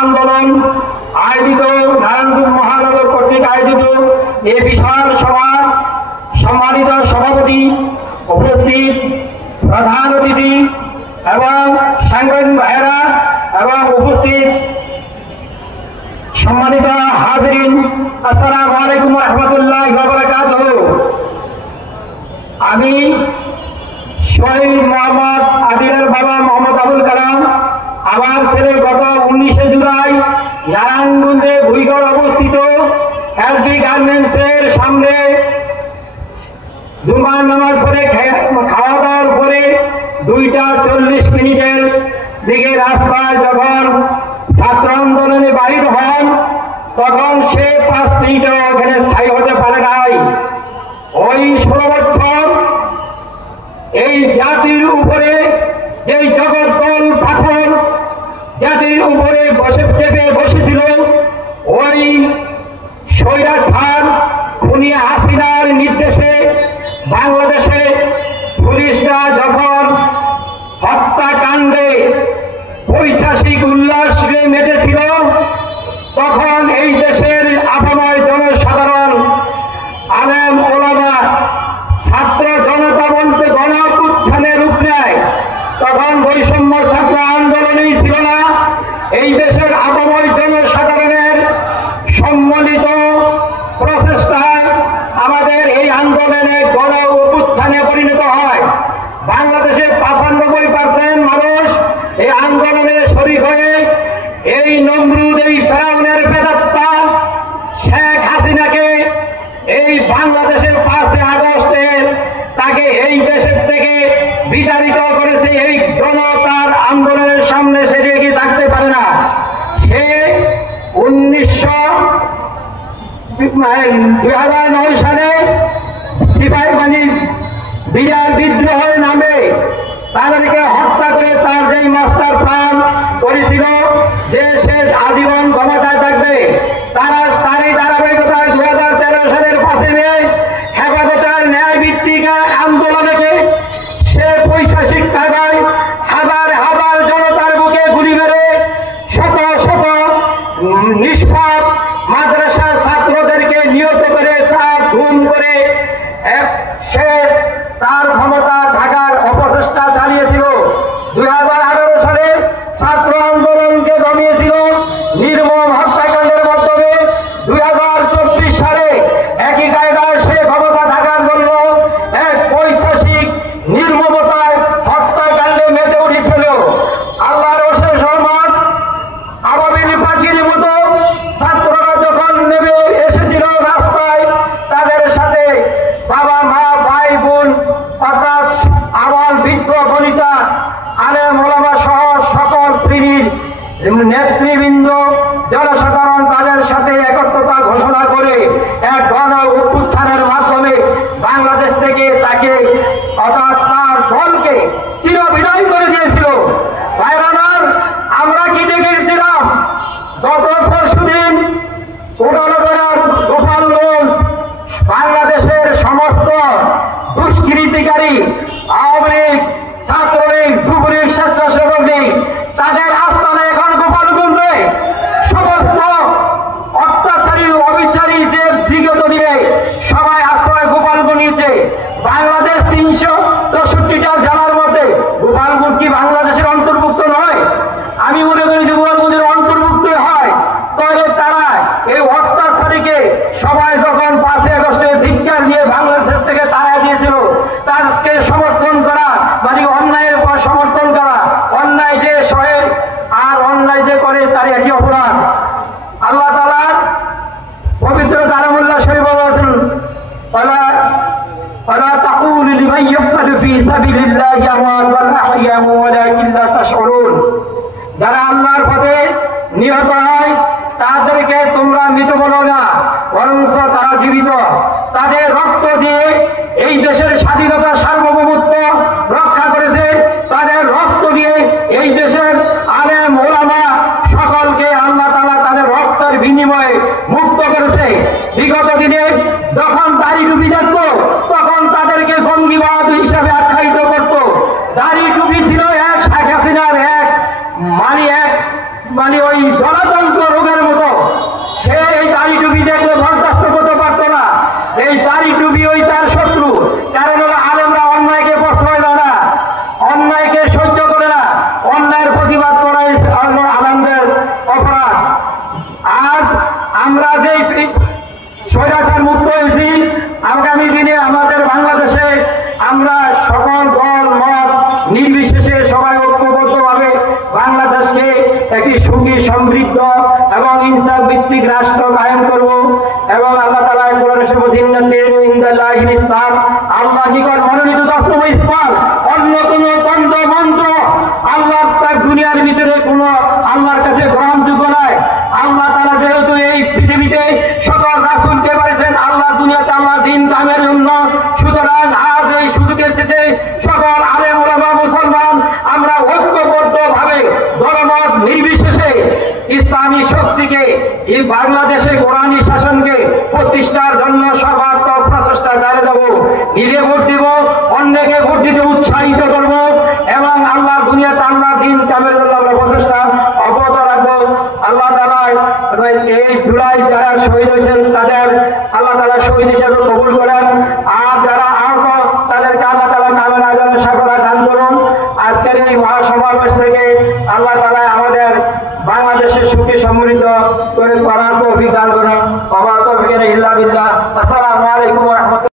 আন্দোলন আয়োজিত নারায়ণগঞ্জ মহানগর কর্তৃক আয়োজিত এই বিশাল সভা সম্মানিত সভাপতি, উপস্থিত প্রধান অতিথি এবং সাংবাদিক ভাইয়েরা এবং উপস্থিত সম্মানিত হাজিরিন, আসসালামু আলাইকুম ওয়া রাহমাতুল্লাহি ওয়া বারাকাতুহু। আমি শহীদ মোহাম্মদ আদিলের বাবা মোহাম্মদ আবুল কালাম, আমার ছেলে গত 19শে জুলাই নারায়ণগঞ্জে ভুইগড় অবস্থিত এসবি গার্মেন্টসের সামনে জুমার নামাজ পড়ে খাওয়া দাওয়ার পরে 2:40 দিকে রাস্তায় যখন ছাত্র আন্দোলনে বাহির হন, তখন সে 5 মিনিটও ওখানে স্থায়ী হতে পারে নাই। ওই 16 বছর এই জাতির উপরে যে জগদ্দল পাথর জাতির উপরে চেপে বসেছিল, ওই স্বৈরাচার খুনি হাসিনার নির্দেশে বাংলাদেশে পুলিশরা যখন হত্যাকাণ্ডে ঐতিহাসিক উল্লাস মেতেছিল, তখন এই দেশের আপাময় জনসাধারণ, আলেম ওলামা, ছাত্র জনতা বলতে গণ উত্থানের রূপ নেয়। তখন বৈষম্য ছাত্র আন্দোলনই ছিল না, এই দেশের আপাময় জনসাধারণের সম্মিলিত প্রচেষ্টায় আমাদের এই আন্দোলনে গণ উত্থানে পরিণত হয়। বাংলাদেশে 95% মানুষ এই আন্দোলনে শরীক হয়ে এই নমরুদ, এই ফেরাউনের প্রেতাত্মা শেখ হাসিনাকে এই বাংলাদেশের 5 আগস্টে তাকে এই দেশের থেকে বিতাড়িত করেছে। এই জনতার আন্দোলনের সামনে সে এগিয়ে থাকতে পারে না। সে 2009 সালে সিপাহীবাহিনীর বিরাট বিদ্রোহের নামে তাদেরকে হত্যা করে তার যেই মাস্টার প্ল্যান করেছিল যে সে আজীবন ক্ষমতায় থাকবে, তারই ধারাবাহিকতায় 2013 সালের 5 মে হেফাজতের ন্যায় ভিত্তিক আন্দোলনকে সে পৈশাচিক টাকায় হাজার হাজার জনতার বুকে গুলি মেরে শত শত নিষ্পাপ মাদ্রাসার ছাত্রদেরকে নিহত করে তার ধুম করে সে তার ক্ষমতা ঢাকার অপচেষ্টা চালিয়েছিল। 2018 সালে ছাত্র আন্দোলনকে দমিয়েছিল নির্মম হত্যাকাণ্ডের মাধ্যমে। 2024 সালে একই কায়দায় সে ক্ষমতা থাকার জন্য এক পৈশাচিক নির্মমতায় হত্যাকাণ্ডে মেতে উঠেছিল। আল্লাহর অশেষ রহমত, আবাবিল পাখির মতো ছাত্ররা যখন নেমে এসেছিল রাস্তায়, তাদের সাথে বাবা মা ভাই বোন অর্থাৎ আবাল বৃদ্ধ বনিতা আলেম ওলামা সহ সকল শ্রেণীর নেতৃবৃন্দ জনসাধারণ তাদের সাথে একত্রতা ঘোষণা করে এক গণ উত্থানের মাধ্যমে বাংলাদেশ থেকে তাকে অর্থাৎ তার দলকে চিরবিদায় করে দিয়েছিল। ভাইরানার আমরা কি দেখেছিলাম গত পরশুদিন গোপালগঞ্জ বাংলাদেশের সমস্ত দুষ্কৃতিকারী আওয়ামী লীগ, ছাত্রলীগ, যুবলীগ, স্বেচ্ছাসেবক লীগ তাদের আস্থানে এখন গোপালগঞ্জে সমস্ত অত্যাচারী অবিচারী যে বিগত দিনে সবাই আশ্রয় গোপালগঞ্জ নিয়েছে। বাংলাদেশ 364টা জেলার মধ্যে গোপালগঞ্জ কি বাংলাদেশের অন্তর্ভুক্ত নয়? আমি মনে করি যে গোপালগঞ্জের অন্তর্ভুক্ত হয়। তাহলে তারা এই অত্যাচারীকে সবাই যখন 5 আগস্টে ধিক্কার দিয়ে বাংলাদেশের থেকে তাড়াই দিয়েছিল, তাকে সমর্থন করা মানে অন্যায়ের উপর সমর্থন করা, অন্যায় যে সহে আর অন্যায় যে করে তার একই অপরাধ। আল্লাহ তাআলা পবিত্র কালামুল্লাহ শরীফ বলেছেন, ওয়ালা তাকুলু লিমান ইয়াকতুলু ফি সাবিলিল্লাহি আমওয়াত বাল আহইয়া ওয়ালাকিন লা তাশউরুন। যারা আল্লাহর পথে নিহত হয় তাদেরকে তোমরা মৃত বলো না, বরং তারা জীবিত। তাদের রক্ত দিয়ে এই দেশের স্বাধীনতা সার্বভৌমত্ব রক্ষা করেছে, তাদের রক্ত দিয়ে এই দেশের আলেম ওলামা সকলকে আল্লাহ তাআলা তাদের রক্তের বিনিময়ে মুক্ত করেছে। বিগত দিনে যখন দাড়ি টুপি থাকত তখন তাদেরকে জঙ্গিবাদ হিসাবে আখ্যায়িত করত। দাড়ি টুপি ছিল এক শেখ হাসিনার এক মানে ওই গণতন্ত্র রোগের মতো। সে এই দাড়ি টুপি দেখলে বরদাস্ত করতে পারতো না। এই দাড়ি টুপি ওই তার শত্রু। কারণ হলো আলেমরা অন্যায়কে প্রশ্রয় দেয় না, অন্যায়কে সহ্য করে না, অন্যায়ের প্রতিবাদ করাই আলেমদের অপরাধ। আজ আমরা যে স্বৈরাচার মুক্ত হয়েছি, আগামী দিনে আমাদের বাংলাদেশে আমরা সকল দল মত নির্বিশেষে সবাই ঐক্যবদ্ধভাবে বাংলাদেশকে একটি সুখী সমৃদ্ধ এবং ইনসাফ ভিত্তিক রাষ্ট্র কায়েম করব। এবং আল্লাহ তাআলা কোরআনে ইসলাম, আল্লাহ নিকট মনোনীত দশম ইসলাম, অন্য কোন তন্ত্র মন্ত্র আল্লাহ তার দুনিয়ার ভিতরে কোন আল্লাহর কাছে গ্রহণযোগ্য নয়। আল্লাহ তাআলা যেহেতু এই পৃথিবীতে সকল রাসূলকে বলেছেন আল্লাহ দুনিয়াতে আল্লাহ দিন কায়েমের জন্য, সুতরাং আজ এই সুযোগের চেয়ে সকল আলেম ওলামা মুসলমান আমরা ঐক্যবদ্ধভাবে দলমত নির্বিশেষে ইসলামী শক্তিকে এই বাংলাদেশে কোরআনী শাসনকে প্রতিষ্ঠার জন্য সর্বাত্মক প্রচেষ্টা চালিয়ে যাব। নিজে ভোট দিব, অন্যকে ভোট দিতে উৎসাহিত করব এবং আল্লাহ দুনিয়াতে আল্লাহ দিন কায়েমের জন্য আমরা প্রচেষ্টা অব্যাহত রাখবো। আল্লাহ তাআলা এই জুলাই যারা শহীদ হয়েছেন তাদের আল্লাহ তাআলা শহীদ হিসেবে কবুল করেন, আর যারা আহত তাদেরকে আল্লাহ তাআলা কামেল আজানের সাফল্য দান করুন। আজকের এই মহাসমাবেশ থেকে আল্লাহ তাআলা আমাদের বাংলাদেশের সুখী সমৃদ্ধ করে করার তৌফিক দান করুন। ওয়া মা তাওফীক ইল্লা বিল্লাহ। আসসালামু আলাইকুম ওয়া রাহমাতুল্লাহ।